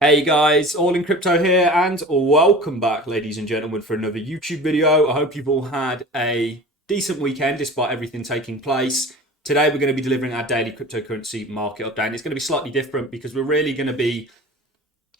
Hey guys, All in Crypto here, and welcome back, ladies and gentlemen, for another YouTube video. I hope you've all had a decent weekend despite everything taking place. Today, we're going to be delivering our daily cryptocurrency market update. And it's going to be slightly different because we're really going to be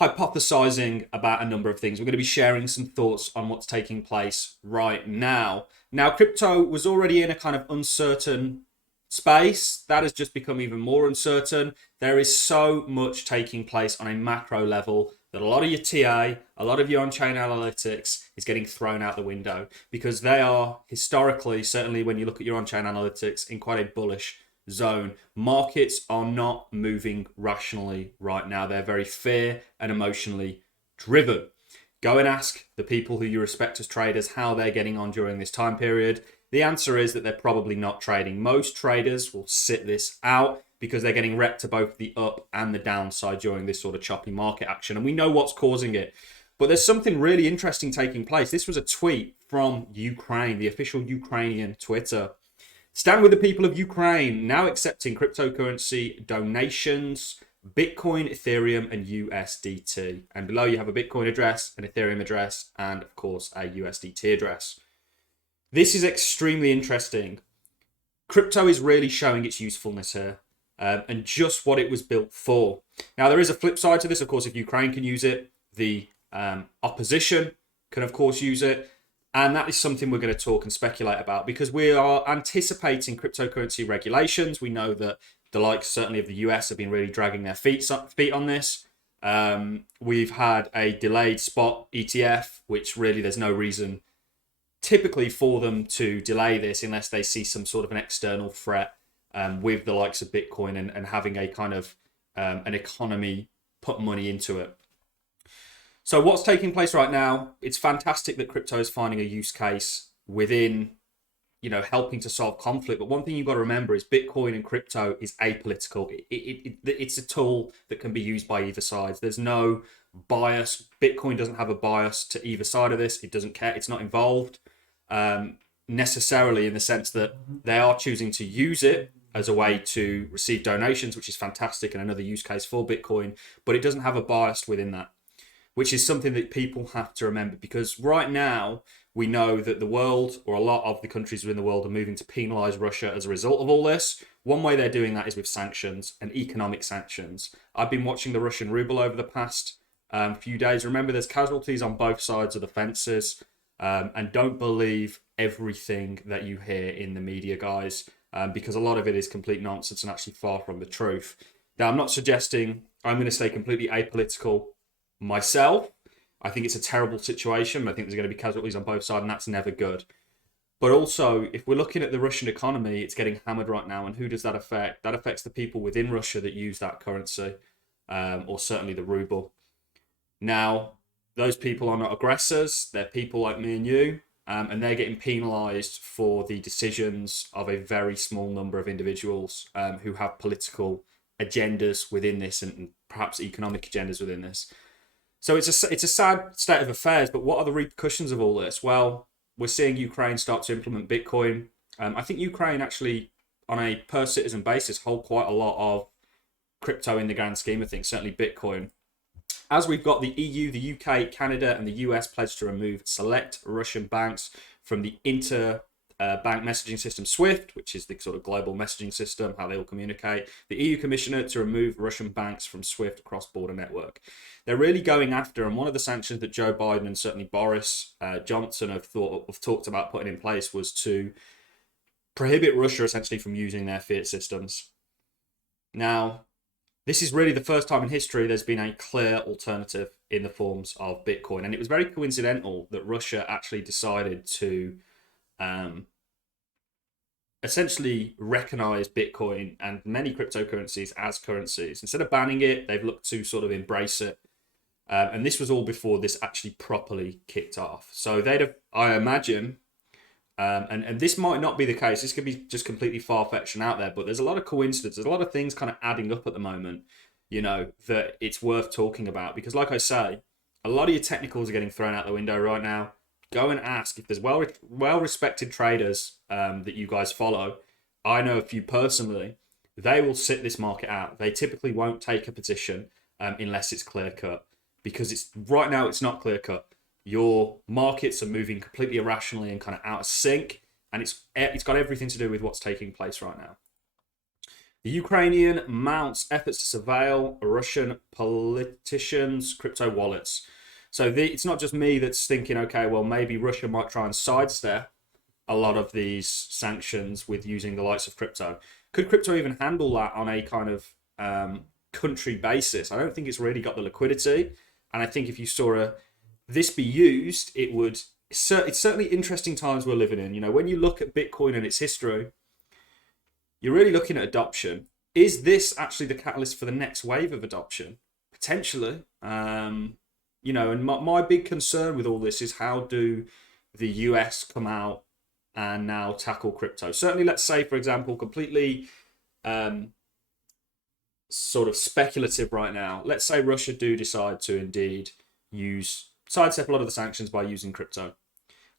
hypothesizing about a number of things. We're going to be sharing some thoughts on what's taking place right now. Now, crypto was already in a kind of uncertain space. That has just become even more uncertain. There is so much taking place on a macro level that a lot of your TA, a lot of your on-chain analytics is getting thrown out the window because they are historically, certainly when you look at your on-chain analytics, in quite a bullish zone. Markets are not moving rationally right now. They're very fear and emotionally driven. Go and ask the people who you respect as traders how they're getting on during this time period. The answer is that they're probably not trading. Most traders will sit this out because they're getting wrecked to both the up and the downside during this sort of choppy market action. And we know what's causing it. But there's something really interesting taking place. This was a tweet from Ukraine, the official Ukrainian Twitter. Stand with the people of Ukraine, now accepting cryptocurrency donations, Bitcoin, Ethereum, and USDT. And below you have a Bitcoin address, an Ethereum address, and of course a USDT address. This is extremely interesting. Crypto is really showing its usefulness here and just what it was built for. Now, there is a flip side to this. Of course, if Ukraine can use it, the opposition can, of course, use it. And that is something we're going to talk and speculate about because we are anticipating cryptocurrency regulations. We know that the likes, certainly of the US, have been really dragging their feet on this. We've had a delayed spot ETF, which really there's no reason typically for them to delay this unless they see some sort of an external threat with the likes of Bitcoin and having a kind of an economy put money into it. So what's taking place right now, it's fantastic that crypto is finding a use case within, helping to solve conflict. But one thing you've got to remember is Bitcoin and crypto is apolitical. It's a tool that can be used by either sides. There's no bias. Bitcoin doesn't have a bias to either side of this. It doesn't care. It's not involved necessarily in the sense that they are choosing to use it as a way to receive donations, which is fantastic and another use case for Bitcoin, but it doesn't have a bias within that, which is something that people have to remember because right now we know that the world, or a lot of the countries within the world, are moving to penalize Russia as a result of all this. One way they're doing that is with sanctions and economic sanctions. I've been watching the Russian ruble over the past few days. Remember, there's casualties on both sides of the fences, and don't believe everything that you hear in the media, guys, because a lot of it is complete nonsense and actually far from the truth. Now, I'm not suggesting I'm going to stay completely apolitical myself. I think it's a terrible situation. I think there's going to be casualties on both sides, and that's never good. But also, if we're looking at the Russian economy, it's getting hammered right now. And who does that affect? That affects the people within Russia that use that currency, or certainly the ruble. Now, those people are not aggressors. They're people like me and you, and they're getting penalised for the decisions of a very small number of individuals who have political agendas within this and perhaps economic agendas within this. So it's a sad state of affairs, but what are the repercussions of all this? Well, we're seeing Ukraine start to implement Bitcoin. I think Ukraine actually, on a per citizen basis, hold quite a lot of crypto in the grand scheme of things, certainly Bitcoin. As we've got the EU, the UK, Canada, and the US pledged to remove select Russian banks from the bank messaging system SWIFT, which is the sort of global messaging system, how they all communicate. The EU Commissioner to remove Russian banks from SWIFT cross-border network. They're really going after, and one of the sanctions that Joe Biden and certainly Boris Johnson have talked about putting in place was to prohibit Russia essentially from using their fiat systems. Now, this is really the first time in history there's been a clear alternative in the forms of Bitcoin, and it was very coincidental that Russia actually decided to essentially recognize Bitcoin and many cryptocurrencies as currencies. Instead of banning it, they've looked to sort of embrace it. And this was all before this actually properly kicked off. So they'd have, I imagine, and this might not be the case. This could be just completely far-fetched and out there, but there's a lot of coincidence. There's a lot of things kind of adding up at the moment, that it's worth talking about. Because like I say, a lot of your technicals are getting thrown out the window right now. Go and ask if there's well-respected traders that you guys follow. I know a few personally. They will sit this market out. They typically won't take a position unless it's clear cut, because it's right now it's not clear cut. Your markets are moving completely irrationally and kind of out of sync, and it's got everything to do with what's taking place right now. The Ukrainian mounts efforts to surveil Russian politicians' crypto wallets. So it's not just me that's thinking, okay, well, maybe Russia might try and sidestep a lot of these sanctions with using the likes of crypto. Could crypto even handle that on a kind of country basis? I don't think it's really got the liquidity. And I think if you saw this be used, it's certainly interesting times we're living in. You know, when you look at Bitcoin and its history, you're really looking at adoption. Is this actually the catalyst for the next wave of adoption? Potentially. You know, and my big concern with all this is, how do the US come out and now tackle crypto? Certainly, let's say, for example, completely sort of speculative right now. Let's say Russia do decide to indeed sidestep a lot of the sanctions by using crypto.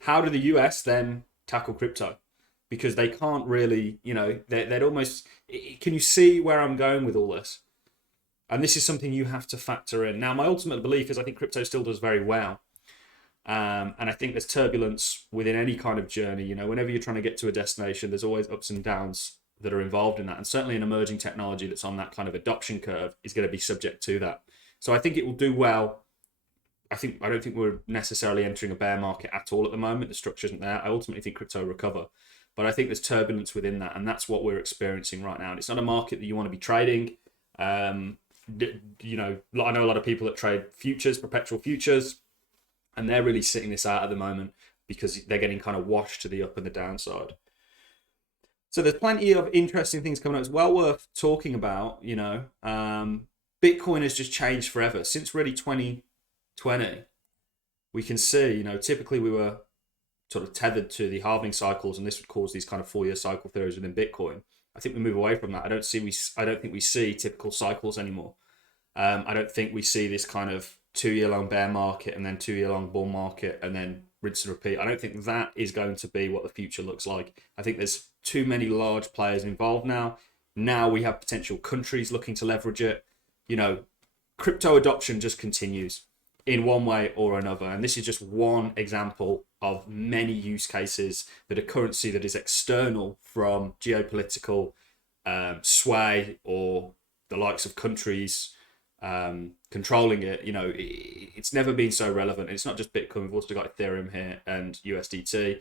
How do the US then tackle crypto? Because they can't really, you know, they'd almost... Can you see where I'm going with all this? And this is something you have to factor in. Now, my ultimate belief is I think crypto still does very well. And I think there's turbulence within any kind of journey. You know, whenever you're trying to get to a destination, there's always ups and downs that are involved in that. And certainly an emerging technology that's on that kind of adoption curve is going to be subject to that. So I think it will do well. I don't think we're necessarily entering a bear market at all at the moment. The structure isn't there. I ultimately think crypto will recover. But I think there's turbulence within that, and that's what we're experiencing right now. And it's not a market that you want to be trading. You know, I know a lot of people that trade futures, perpetual futures, and they're really sitting this out at the moment because they're getting kind of washed to the up and the downside. So there's plenty of interesting things coming up. It's well worth talking about. You know, Bitcoin has just changed forever since really 2020. We can see, you know, typically we were sort of tethered to the halving cycles, and this would cause these kind of 4-year cycle theories within Bitcoin. I think we move away from that. I don't think we see typical cycles anymore. I don't think we see this kind of 2-year long bear market and then 2-year long bull market and then rinse and repeat. I don't think that is going to be what the future looks like. I think there's too many large players involved now. Now we have potential countries looking to leverage it. You know, crypto adoption just continues in one way or another. And this is just one example of many use cases that a currency that is external from geopolitical sway or the likes of countries controlling it. You know, it's never been so relevant. It's not just Bitcoin. We've also got Ethereum here and USDT.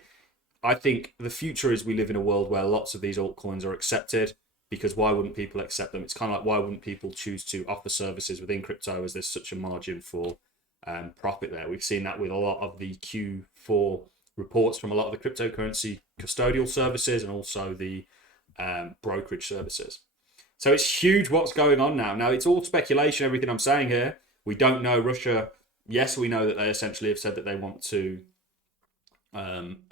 I think the future is we live in a world where lots of these altcoins are accepted, because why wouldn't people accept them? It's kind of like, why wouldn't people choose to offer services within crypto as there's such a margin for profit there? We've seen that with a lot of the Q4 reports from a lot of the cryptocurrency custodial services and also the brokerage services. So it's huge what's going on now. Now, it's all speculation, everything I'm saying here. We don't know. Russia, yes, we know that they essentially have said that they want to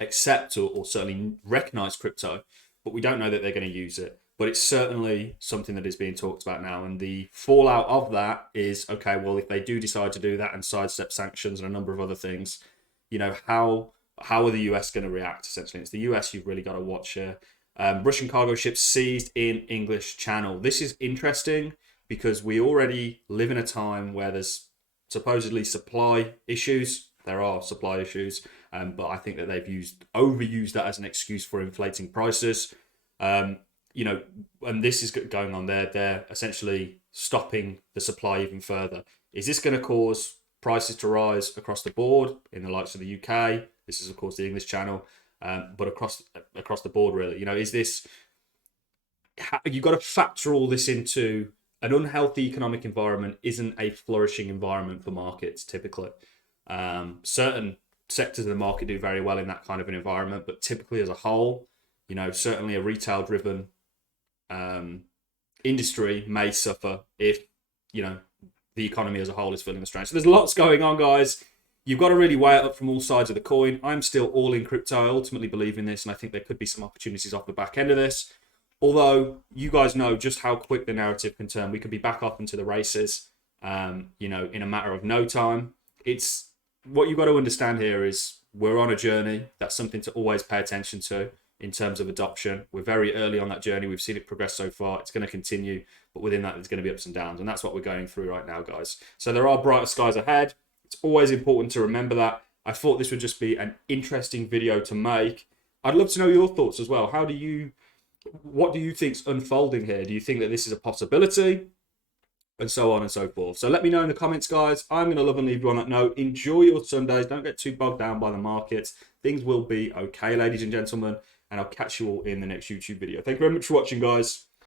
accept or certainly recognize crypto, but we don't know that they're going to use it. But it's certainly something that is being talked about now. And the fallout of that is, okay, well, if they do decide to do that and sidestep sanctions and a number of other things, you know, how are the US going to react, essentially? It's the US you've really got to watch here. Russian cargo ships seized in English Channel. This is interesting because we already live in a time where there's supposedly supply issues. There are supply issues, but I think that they've overused that as an excuse for inflating prices. You know, and this is going on there. They're essentially stopping the supply even further. Is this going to cause prices to rise across the board in the likes of the UK? This is, of course, the English Channel, but across the board, really. You know, is this... You've got to factor all this into an unhealthy economic environment. Isn't a flourishing environment for markets, typically. Certain sectors of the market do very well in that kind of an environment, but typically as a whole, you know, certainly a retail-driven industry may suffer if, you know, the economy as a whole is feeling the strain. So there's lots going on, guys. You've got to really weigh it up from all sides of the coin. I'm still all in crypto. I ultimately believe in this, and I think there could be some opportunities off the back end of this. Although you guys know just how quick the narrative can turn. We could be back off into the races, you know, in a matter of no time. It's what you've got to understand here is we're on a journey. That's something to always pay attention to. in terms of adoption. We're very early on that journey. We've seen it progress so far. It's going to continue, but within that, there's going to be ups and downs, and that's what we're going through right now, guys. So there are brighter skies ahead. It's always important to remember that. I thought this would just be an interesting video to make. I'd love to know your thoughts as well. What do you think's unfolding here? Do you think that this is a possibility? And so on and so forth. So let me know in the comments, guys. I'm going to love and leave you on that note. Enjoy your Sundays. Don't get too bogged down by the markets. Things will be okay, ladies and gentlemen. And I'll catch you all in the next YouTube video. Thank you very much for watching, guys.